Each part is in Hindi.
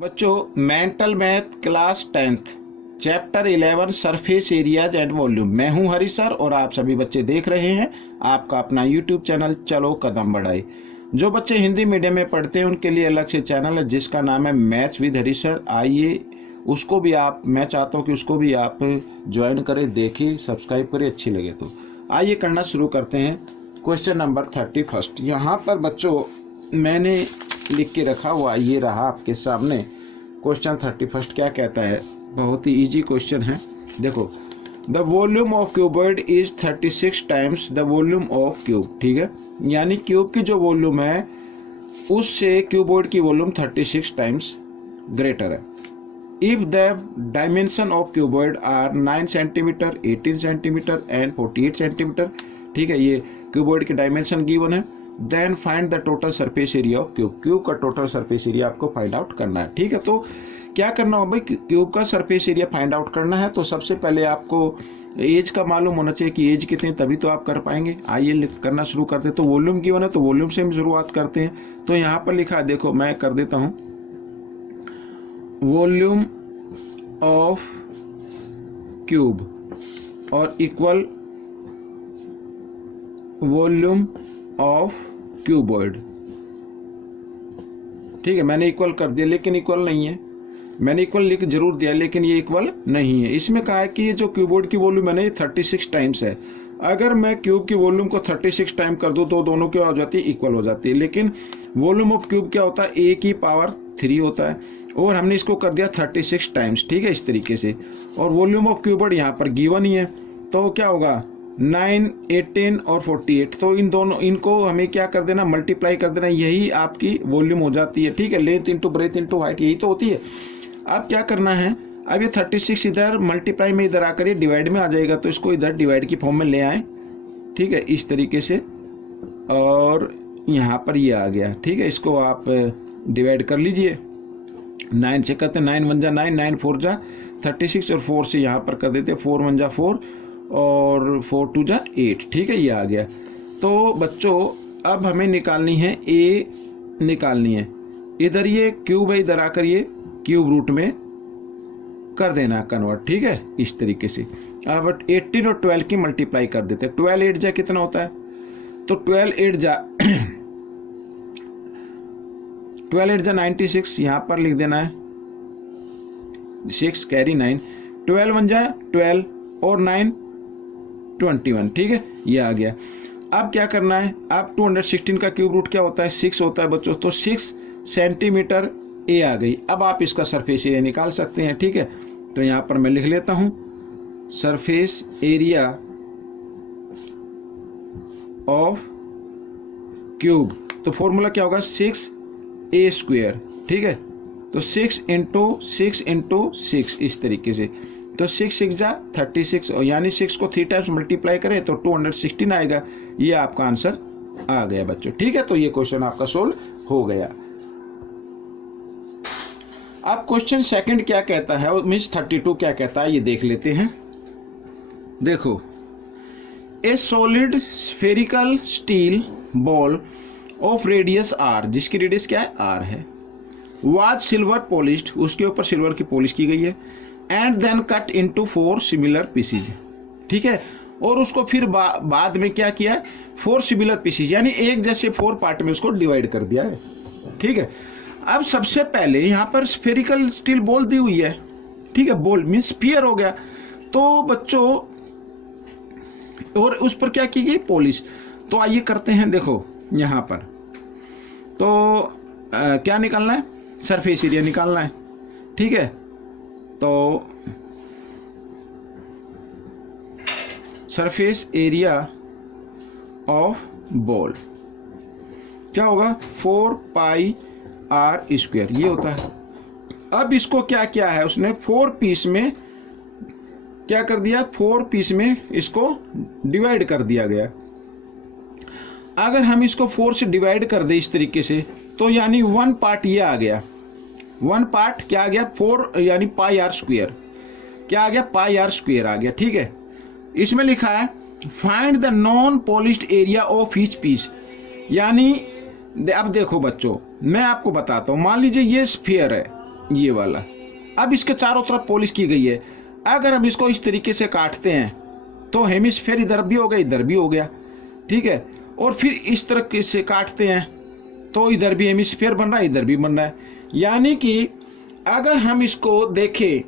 बच्चों mental math class 10th chapter 11 surface areas and volume. मैं हूं हरी सर और आप सभी बच्चे देख रहे हैं आपका अपना यूट्यूब चैनल चलो कदम बढ़ाए। जो बच्चे हिंदी मीडियम में पढ़ते हैं उनके लिए अलग से चैनल है जिसका नाम है मैथ्स विद हरी सर। आइए उसको भी मैं चाहता हूं कि उसको भी आप ज्वाइन करें, देखिए, सब्सक्राइब करें, अच्छी लगे तो। आइए करना शुरू करते हैं। क्वेश्चन नंबर 31 यहाँ पर बच्चों मैंने लिख के रखा हुआ ये रहा आपके सामने। क्वेश्चन 31 क्या कहता है, बहुत ही इजी क्वेश्चन है। देखो, the volume of cuboid is 36 times the volume of cube. ठीक है, यानी क्यूब की जो वॉल्यूम है उससे क्यूबॉइड की वॉल्यूम 36 टाइम्स ग्रेटर है। If the dimension of cuboid are 9 centimetre, 18 centimetre and 48 centimetre. ठीक है, ये क्यूबॉइड की डायमेंशन गिवन है। Then find the total surface area of cube. Cube का टोटल सरफेस एरिया आपको फाइंड आउट करना है। ठीक है, तो क्या करना होगा भाई, क्यूब का सरफेस एरिया फाइंड आउट करना है तो सबसे पहले आपको एज का मालूम होना चाहिए कि एज कितनी, तभी तो आप कर पाएंगे। आइए करना शुरू करते हैं। तो वॉल्यूम गिवन है तो वॉल्यूम से हम शुरुआत करते हैं। तो यहाँ पर लिखा है, देखो मैं कर देता हूँ, वॉल्यूम ऑफ क्यूब और इक्वल वॉल्यूम ऑफ क्यूबॉइड। ठीक है, मैंने इक्वल कर दिया लेकिन इक्वल नहीं है। मैंने इक्वल लिख जरूर दिया लेकिन ये इक्वल नहीं है। इसमें कहा है कि ये जो क्यूबॉइड की वॉल्यूम है ना ये 36 टाइम्स है। अगर मैं क्यूब की वॉल्यूम को 36 टाइम कर दूं तो दोनों क्या हो जाती है, इक्वल हो जाती है। लेकिन वॉल्यूम ऑफ क्यूब क्या होता है, a की पावर 3 होता है और हमने इसको कर दिया 36 टाइम्स। ठीक है, इस तरीके से। और वॉल्यूम ऑफ क्यूबॉइड यहाँ पर गिवन ही है तो क्या होगा 9, 18 और 48। तो इन दोनों इनको हमें क्या कर देना, मल्टीप्लाई कर देना, यही आपकी वॉल्यूम हो जाती है। ठीक है, length into breadth into height, यही तो होती है। अब क्या करना है, अब ये 36 इधर मल्टीप्लाई में इधर आकर ये डिवाइड में आ जाएगा तो इसको इधर डिवाइड की फॉर्म में ले आए। ठीक है, इस तरीके से, और यहाँ पर ये आ गया। ठीक है, इसको आप डिवाइड कर लीजिए। 9 से करते 9 1 जा 9, 9 4 जा 36 और 4 से यहाँ पर कर देते 4 1 जा 4 और 4 2 जा 8। ठीक है, ये आ गया। तो बच्चों अब हमें निकालनी है ए, निकालनी है। इधर ये क्यूब है, इधर आकर ये क्यूब रूट में कर देना कन्वर्ट। ठीक है, इस तरीके से। अब 18 और 12 की मल्टीप्लाई कर देते हैं। 12 8 जा कितना होता है, तो 12 8 जा 96। यहाँ पर लिख देना है 6 कैरी 9, 12 1 जा 12 और 9 21। ठीक है, ये आ गया। अब क्या करना है, अब 216 का क्यूब रूट क्या होता है, 6 होता है बच्चों। तो 6 सेंटीमीटर ए आ गई। अब आप इसका सरफेस एरिया निकाल सकते हैं। ठीक है, तो यहाँ पर मैं लिख लेता हूँ सरफेस एरिया ऑफ क्यूब। तो फॉर्मूला क्या होगा, 6a²। ठीक है, तो 6 इंटू 6 इंटू 6 इस तरीके से। तो 6 6 जा 36 और यानी 6 को 3 टाइम्स मल्टीप्लाई करें तो 216 आएगा। ये आपका आंसर आ गया बच्चों। ठीक है, तो ये क्वेश्चन आपका सोल्व हो गया। अब क्वेश्चन सेकंड क्या कहता है, मीन्स 32 क्या कहता है ये देख लेते हैं। देखो, a solid spherical steel ball of radius R, जिसकी रेडियस क्या है, आर है, वाज सिल्वर पॉलिश्ड, उसके ऊपर सिल्वर की पॉलिश की गई है, and then cut into 4 similar pieces. ठीक है, और उसको फिर बाद में क्या किया, 4 सिमिलर पीसीज यानी एक जैसे 4 पार्ट में उसको डिवाइड कर दिया है। ठीक है, अब सबसे पहले यहाँ पर स्फेरिकल स्टील बॉल दी हुई है। ठीक है, बॉल मीन्स स्फीयर हो गया। तो बच्चों और उस पर क्या की गई, पॉलिश। तो आइए करते हैं, देखो यहाँ पर तो क्या निकालना है, सरफेस एरिया निकालना है। ठीक है, तो सरफेस एरिया ऑफ बॉल क्या होगा, 4 पाई r², ये होता है। अब इसको क्या किया है उसने, 4 पीस में क्या कर दिया, 4 पीस में इसको डिवाइड कर दिया गया। अगर हम इसको 4 से डिवाइड कर दे इस तरीके से तो यानी 1 पार्ट ये आ गया। 1 पार्ट क्या आ गया, 4 यानी पाई r², क्या आ गया, पाई r² आ गया। ठीक है, इसमें लिखा है find the non polished area of each piece, यानी अब देखो बच्चों मैं आपको बताता हूं, मान लीजिए ये स्फीयर है, ये वाला। अब इसके चारों तरफ पॉलिश की गई है। अगर हम इसको इस तरीके से काटते हैं तो हेमिस्फीयर इधर भी हो गया, इधर भी हो गया, ठीक है। और फिर इस तरह से काटते हैं तो इधर भी हेमिस्फीयर बन रहा है, इधर भी बन रहा है। यानी कि अगर हम इसको देखें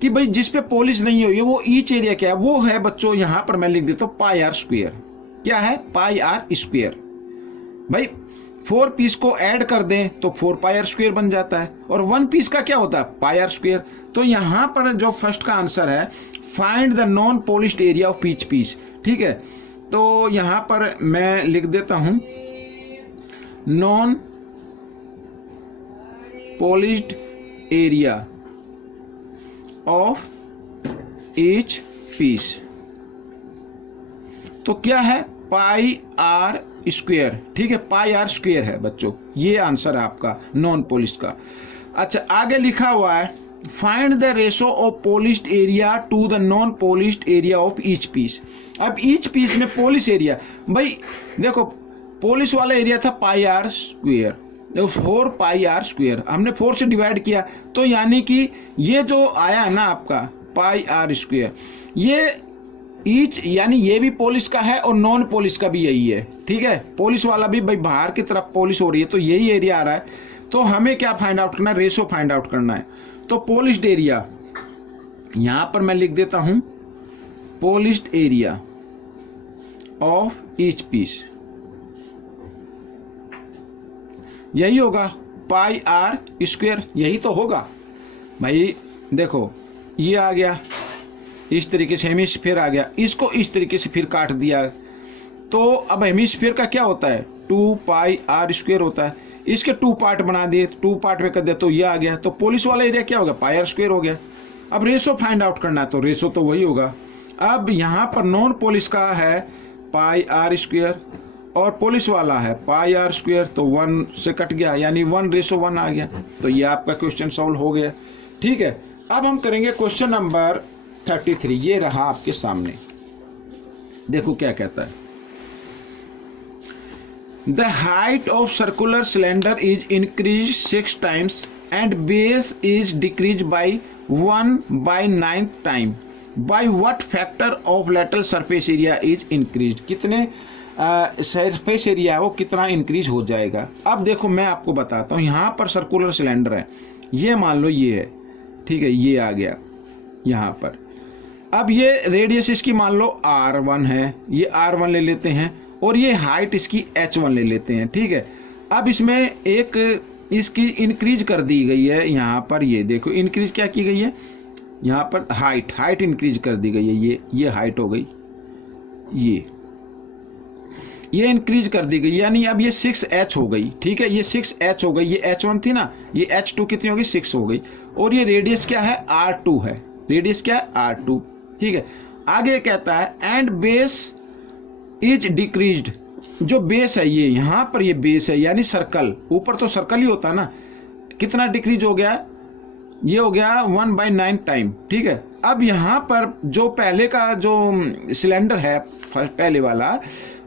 कि भाई जिस पे पॉलिश नहीं हुई है वो ईच एरिया क्या है, वो है बच्चों, यहां पर मैं लिख देता हूं पाई आर स्क्वायर। क्या है? Pi are square. भाई 4 पीस को ऐड कर दें तो 4 पाई आर स्क्वायर बन जाता है, और 1 पीस का क्या होता है? Pi are square. तो यहां पर जो फर्स्ट का आंसर है, find the non polished area of each piece, ठीक है। तो यहां पर मैं लिख देता हूं non polished area of each piece. तो क्या है? पाई आर स्क्वायर, ठीक है, पाई आर स्क्वायर है बच्चों, ये आंसर है आपका नॉन पॉलिश का। अच्छा, आगे लिखा हुआ है find the ratio of polished area to the non polished area of each piece. अब ईच पीस में पॉलिश एरिया, भाई देखो पॉलिश वाला एरिया था pi are square, 4 pi are square, हमने 4 से डिवाइड किया, तो यानी कि ये जो आया है ना आपका पाई आर स्क्वायर, ये ईच यानी ये भी पॉलिश का है और नॉन पॉलिश का भी यही है, ठीक है। पॉलिश वाला भी भाई बाहर की तरफ पॉलिश हो रही है तो यही एरिया आ रहा है। तो हमें क्या फाइंड आउट करना है? रेशो फाइंड आउट करना है। तो पॉलिश्ड एरिया यहां पर मैं लिख देता हूं polished area of each piece, यही होगा पाई आर स्क्वायर, यही तो होगा भाई। देखो ये आ गया, इस तरीके से हेमिस्फीयर आ गया, इसको इस तरीके से फिर काट दिया, तो अब हेमिस्फीयर का क्या होता है? 2 पाई आर स्क्वायर होता है। इसके 2 पार्ट बना दिए, 2 पार्ट में कर दिया तो ये आ गया, तो पॉलिश वाला एरिया क्या होगा? पाई आर स्क्वायर हो गया। अब रेशो फाइंड आउट करना है तो रेशो तो वही होगा। अब यहाँ पर नॉन पॉलिश का है पाई आर स्क्वायर और पॉलिश वाला है पाई आर स्क्वायर, तो 1 से कट गया, यानी 1:1 आ गया। तो ये आपका क्वेश्चन सॉल्व हो गया, ठीक है। अब हम करेंगे क्वेश्चन नंबर 33, ये रहा आपके सामने। देखो क्या कहता है, the height of circular cylinder is increase 6 times and base is decrease by 1/9 time, by what factor of lateral surface area is increase. कितने सरफेस एरिया है वो कितना इंक्रीज हो जाएगा। अब देखो मैं आपको बताता हूँ, यहाँ पर सर्कुलर सिलेंडर है, ये मान लो ये है, ठीक है, ये आ गया यहाँ पर। अब ये रेडियस इसकी मान लो R1 है, ये R1 ले लेते हैं, और ये हाइट इसकी H1 ले लेते हैं, ठीक है। अब इसमें एक इसकी इंक्रीज कर दी गई है, यहाँ पर ये देखो इंक्रीज क्या की गई है, यहाँ पर हाइट इंक्रीज कर दी गई है, ये हाइट हो गई, ये इंक्रीज कर दी गई, यानी अब ये 6H हो गई, ठीक है, ये 6H हो गई, ये H1 थी ना, ये H2 कितनी होगी? 6 हो गई, और ये रेडियस क्या है? R2 है, रेडियस क्या है? R2, ठीक है। आगे कहता है एंड बेस इज डिक्रीज्ड, जो बेस है ये यहां पर ये बेस है, यानी सर्कल, ऊपर तो सर्कल ही होता है ना, कितना डिक्रीज हो गया? ये हो गया 1/9 टाइम, ठीक है। अब यहां पर जो पहले का जो सिलेंडर है पहले वाला,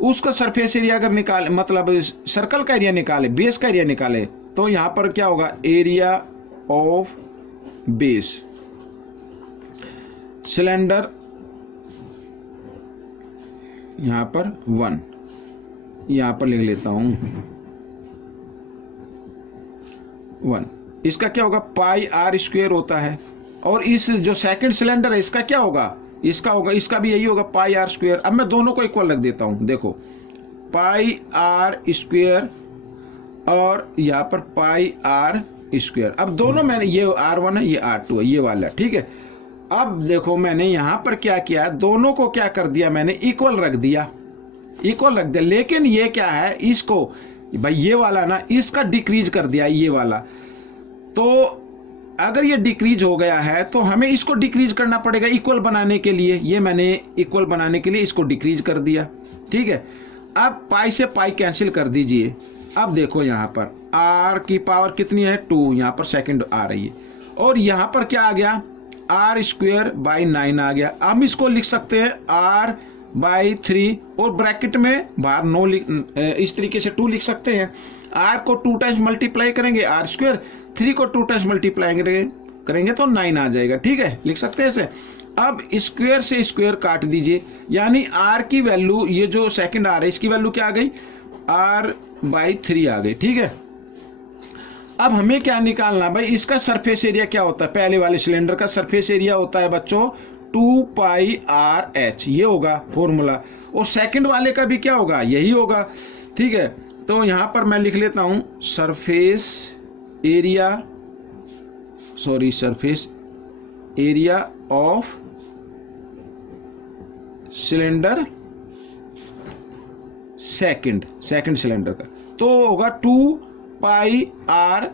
उसका सरफेस एरिया अगर निकाले, मतलब सर्कल का एरिया निकाले, बेस का एरिया निकाले, तो यहां पर क्या होगा? एरिया ऑफ बेस सिलेंडर, यहां पर 1, यहां पर लिख लेता हूं 1, इसका क्या होगा? पाई आर स्क्वायर होता है। और इस जो सेकंड सिलेंडर है इसका क्या होगा? इसका भी यही होगा पाई आर स्क्वायर। अब मैं दोनों को इक्वल रख देता हूं, देखो पाई आर स्क्वायर और यहां पर पाई आर स्क्वायर। अब दोनों मैंने, ये R1 है, ये R2 है, ये वाला, ठीक है। अब देखो मैंने यहां पर क्या किया, दोनों को क्या कर दिया मैंने? इक्वल रख दिया, लेकिन ये क्या है, इसको भाई ये वाला ना, इसका डिक्रीज कर दिया, ये वाला। तो अगर ये डिक्रीज हो गया है तो हमें इसको डिक्रीज करना पड़ेगा इक्वल बनाने के लिए। ये मैंने इक्वल बनाने के लिए इसको डिक्रीज कर दिया, ठीक है। अब पाई से पाई कैंसिल कर दीजिए। अब देखो यहाँ पर r की पावर कितनी है? 2, यहाँ पर सेकंड आ रही है, और यहाँ पर क्या आ गया? R²/9 आ गया। हम इसको लिख सकते हैं R/3, और ब्रैकेट में बाहर 9 इस तरीके से 2 लिख सकते हैं। R को 2 टाइम्स मल्टीप्लाई करेंगे, R², 3 को 2 टाइम्स मल्टीप्लाई करेंगे तो 9 आ जाएगा। ठीक है, लिख सकते हैं इसे। अब स्क्वायर से स्क्वायर काट दीजिए, यानी r की वैल्यू, ये जो सेकंड r है इसकी वैल्यू क्या आ गई, r/3 आ गई। ठीक है, अब हमें क्या निकालना भाई, इसका सरफेस एरिया क्या होता है, पहले वाले सिलेंडर का सरफेस एरिया होता है बच्चों 2πrh, ये होगा फॉर्मूला। और सेकंड वाले का भी क्या होगा, यही होगा। ठीक है, तो यहां पर मैं लिख लेता हूं surface area of cylinder second cylinder का, तो होगा 2πrh,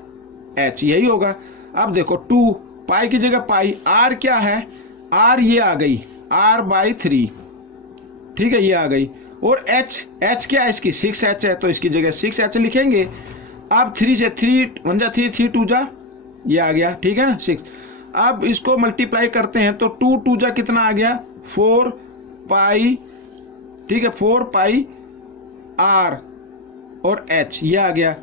यही होगा। अब देखो 2 पाई की जगह पाई, r क्या है, r ये आ गई r/3। ठीक है, ये आ गई। और h क्या है इसकी, 6h है, तो इसकी जगह 6h लिखेंगे। अब 3 से 3 1 जा 3, 3 2 जा, ये आ गया। ठीक है ना, 6। अब इसको मल्टीप्लाई करते हैं तो 2 2 जा कितना आ गया, 4π। ठीक है, 4πr और h ये आ गया।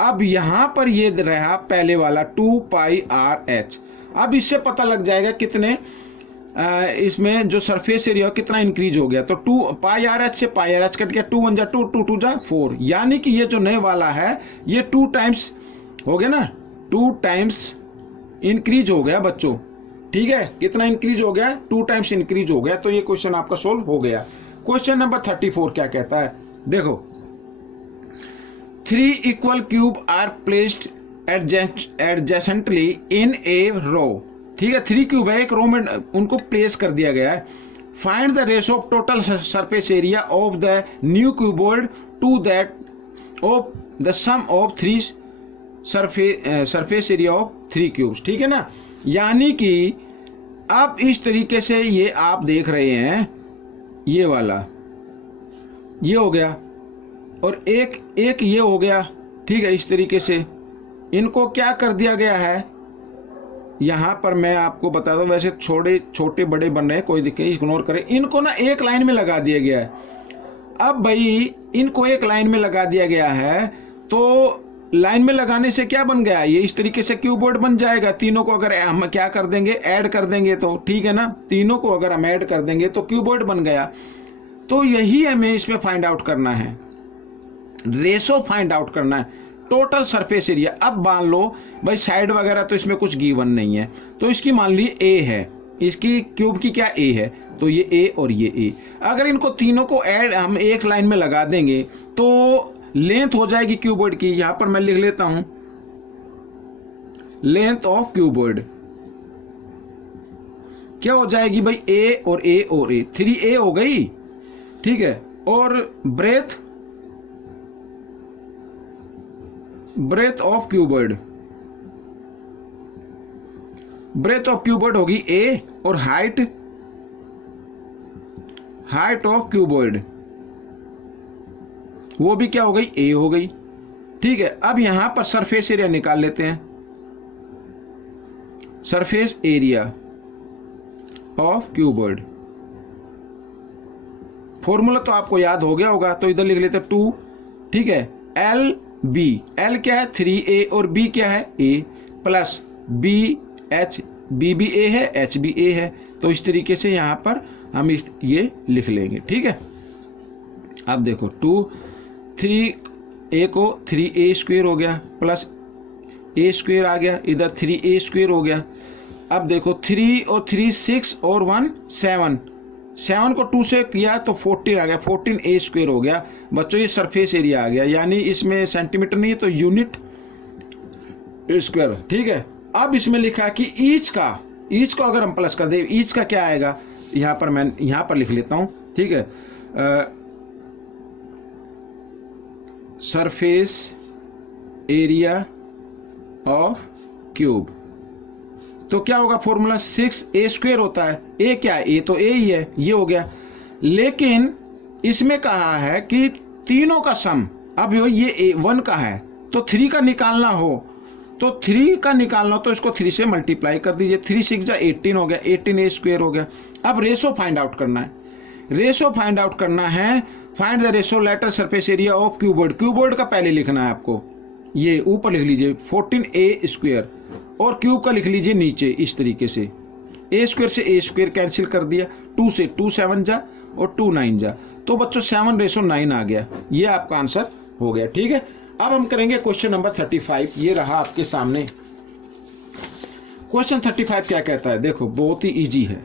अब यहां पर ये रहा पहले वाला 2πrh। अब इससे पता लग जाएगा कितने इसमें जो सरफेस एरिया कितना इंक्रीज हो गया। तो 2πrh से πrh कट गया, 2 1 जा 2, 2 2 जा 4, यानी कि ये जो नए वाला है ये 2 टाइम्स हो गया ना, 2 टाइम्स इंक्रीज हो गया बच्चों। ठीक है, कितना इंक्रीज हो गया, 2 टाइम्स इंक्रीज हो गया। तो ये क्वेश्चन आपका सोल्व हो गया। क्वेश्चन नंबर 34 क्या कहता है, देखो 3 equal cube are placed adjacently in a row. ठीक है, 3 क्यूब है, एक रो में उनको प्लेस कर दिया गया है। Find the ratio of total surface area of the new cuboid to that of the sum of 3 surface area of 3 cubes. ठीक है ना, यानी कि अब इस तरीके से ये आप देख रहे हैं, ये वाला ये हो गया और एक ये हो गया। ठीक है, इस तरीके से इनको क्या कर दिया गया है, यहां पर मैं आपको बता दूं, वैसे छोटे बड़े बन रहे हैं, कोई दिक्कत नहीं, इग्नोर करें। इनको ना एक लाइन में लगा दिया गया है। अब भाई इनको एक लाइन में लगा दिया गया है, तो लाइन में लगाने से क्या बन गया, ये इस तरीके से क्यूबॉइड बन जाएगा। तीनों को अगर हम क्या कर देंगे, ऐड कर देंगे तो, ठीक है ना, तीनों को अगर हम ऐड कर देंगे तो क्यूबॉइड बन गया। तो यही हमें इसमें फाइंड आउट करना है, रेशो फाइंड आउट करना है, टोटल सरफेस एरिया। अब मान लो भाई साइड वगैरह तो इसमें कुछ गिवन नहीं है, तो इसकी मान ली ए है, इसकी क्यूब की क्या ए है, तो ये ए और ये ए। अगर इनको तीनों को ऐड हम एक लाइन में लगा देंगे तो लेंथ हो जाएगी क्यूबॉइड की। यहां पर मैं लिख लेता हूं लेंथ ऑफ क्यूबॉइड क्या हो जाएगी भाई, ए और ए और ए, 3a हो गई। ठीक है, और ब्रेथ ऑफ क्यूबॉइड होगी a, और हाइट ऑफ क्यूबॉइड वो भी क्या हो गई, a हो गई। ठीक है, अब यहां पर सरफेस एरिया निकाल लेते हैं, surface area of cuboid. Formula तो आपको याद हो गया होगा, तो इधर लिख लेते हैं 2। ठीक है, एल बी, एल क्या है 3a और b क्या है a, plus B H, B भी a है, h भी a है। तो इस तरीके से यहां पर हम ये लिख लेंगे। ठीक है, अब देखो 3a को 3a स्क्वायर हो गया, प्लस a स्क्वायर आ गया, इधर 3a स्क्वायर हो गया। अब देखो 3 और 3 6 और 1 7, 7 को 2 से किया तो 14 आ गया, 14a स्क्वायर हो गया। बच्चों ये सरफेस एरिया आ गया, यानी इसमें सेंटीमीटर नहीं है तो यूनिट स्क्वायर। ठीक है, अब इसमें लिखा कि ईच को अगर हम प्लस कर दे, ईच का क्या आएगा, यहां पर मैं यहां पर लिख लेता हूं। ठीक है, सरफेस एरिया ऑफ क्यूब, तो क्या होगा फॉर्मूला 6a स्क्वायर होता है। a क्या है, a तो a ही है, ये हो गया। लेकिन इसमें कहा है कि तीनों का सम, अब ये 1 का है तो 3 का निकालना हो, तो 3 का निकालना हो तो इसको 3 से मल्टीप्लाई कर दीजिए, 3 6 जा 18 हो गया, 18a स्क्वायर हो गया। अब रेशो फाइंड आउट करना है, find the ratio lateral surface area of cuboid. Cuboid का पहले लिखना है आपको, ये ऊपर लिख लीजिए 14a² और क्यूब का लिख लीजिए नीचे इस तरीके से। a² से a² कैंसिल कर दिया, 2 से 2 7 जा और 2 9 जा, तो बच्चों 7:9 आ गया। ये आपका आंसर हो गया। ठीक है, अब हम करेंगे क्वेश्चन नंबर 35। ये रहा आपके सामने क्वेश्चन 35। क्या कहता है, देखो बहुत ही इजी है।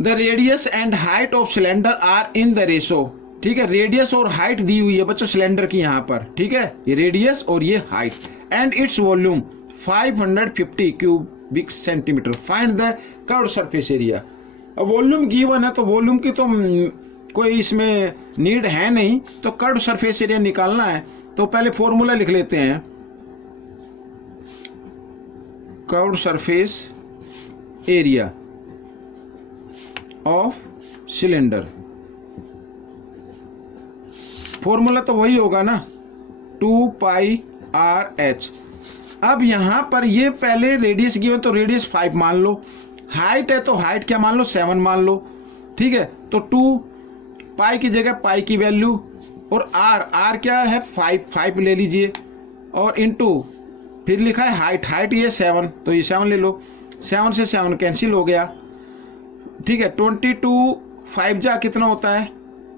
The radius and height of cylinder are in the ratio. ठीक है, रेडियस और हाइट दी हुई है बच्चों सिलेंडर की यहाँ पर। ठीक है, ये रेडियस और ये height, and its volume 550 cubic centimetre. Find the curved surface area. अब वॉल्यूम गिवन है तो वॉल्यूम की तो कोई इसमें नीड है नहीं, तो कर्व्ड सरफेस एरिया निकालना है। तो पहले फॉर्मूला लिख लेते हैं, curved surface area of cylinder. Formula तो वही होगा ना, 2πr/h। अब यहां पर ये पहले रेडियस गिवन तो रेडियस 5 मान लो, हाइट है तो हाइट क्या मान लो 7 मान लो। ठीक है, तो 2 पाई की जगह पाई की वैल्यू, और आर क्या है 5 ले लीजिए, और इनटू फिर लिखा है हाइट ये 7, तो ये 7 ले लो। 7 से 7 कैंसिल हो गया। ठीक है, 22 5 जा कितना होता है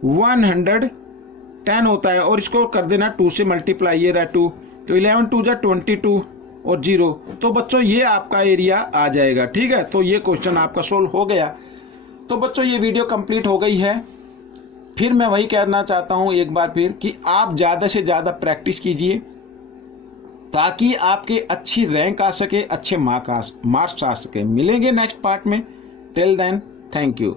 110 होता है, और इसको कर देना 2 से मल्टीप्लाई, ये रहा 2, तो 11 2 जा 22 और 0, तो बच्चों ये आपका एरिया आ जाएगा। ठीक है, तो ये क्वेश्चन आपका सोल्व हो गया। तो बच्चों ये वीडियो कंप्लीट हो गई है। फिर मैं वही कहना चाहता हूँ एक बार फिर कि आप ज़्यादा से ज़्यादा प्रैक्टिस कीजिए, ताकि आपके अच्छी रैंक आ सके, अच्छे मार्क्स आ सके। मिलेंगे नेक्स्ट पार्ट में। Till then, thank you.